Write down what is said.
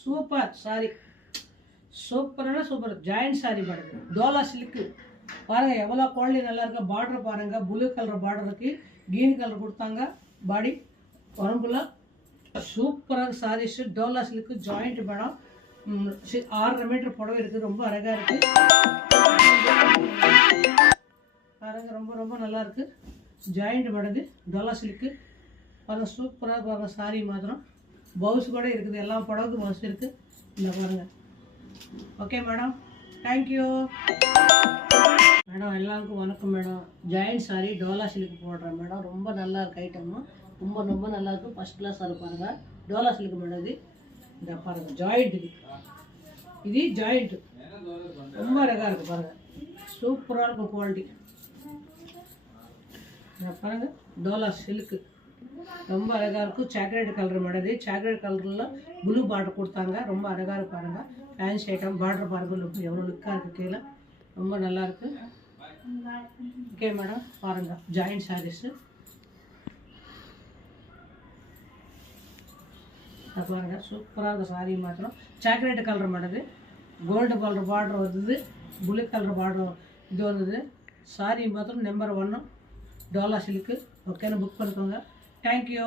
Super saree, சூப்பரான super joint saree madam. டோலா silk பாருங்கள் எவ்வளோ குவாலிட்டி நல்லா இருக்கா. பார்டர் பாருங்கள், ப்ளூ கலர் பார்டர் இருக்குது, க்ரீன் கலர் கொடுத்தாங்க. பாடி உடம்புல சூப்பராக சாரீஸ். டோலா சில்க்கு ஜாயிண்ட் மேடம். 6.5 மீட்டர் புடவை இருக்குது, ரொம்ப அழகாக இருக்குது பாருங்கள். ரொம்ப ரொம்ப நல்லா இருக்குது ஜாயிண்ட் மேடம். டோலா சில்க்கு பாருங்கள், சூப்பராக பாருங்கள். சாரி மாத்திரம் பவுஸ் கூட இருக்குது, எல்லா புடவுக்கு பவுஸ் இருக்குது. இல்லை பாருங்கள். Okay madam, thank you madam. எல்லாருக்கும் வணக்கம் madam. Joint sorry Dola silk போடுறேன் மேடம். ரொம்ப நல்லா இருக்கு ஐட்டமும், ரொம்ப ரொம்ப நல்லா இருக்கும். ஃபஸ்ட் கிளாஸாக இருக்கும் பாருங்கள். Dola silk madam. இது இந்த பாருங்கள் ஜாயிண்ட், இது ஜாயிண்ட் ரொம்ப அழகாக இருக்குது பாருங்கள். சூப்பராக இருக்கும் குவாலிட்டி. பாருங்கள் டோலா சில்க்கு ரொம்ப அழகாக இருக்கும். Chocolate colour madam. இது சாக்லேட் கலரில் ப்ளூ பார்டர் கொடுத்தாங்க, ரொம்ப அழகாக இருக்கு பாருங்கள். Fancy item. பார்டர் பாருங்கள் எவ்வளோ லுக்காக இருக்குது, கீழே ரொம்ப நல்லாயிருக்கு. ஓகே மேடம் பாருங்கள் ஜாயிண்ட் சாரீஸு பாருங்கள். சூப்பராக இருக்குது சாரீ மாத்திரம். Chocolate colour madam. Gold colour border வந்தது, ப்ளூ கலர் பார்டர் இது வந்தது. சாரீ மாத்திரம் நம்பர் 1 டோலா சில்க்கு. ஓகேன்னு புக் பண்ணிக்கோங்க. தேங்க்யூ.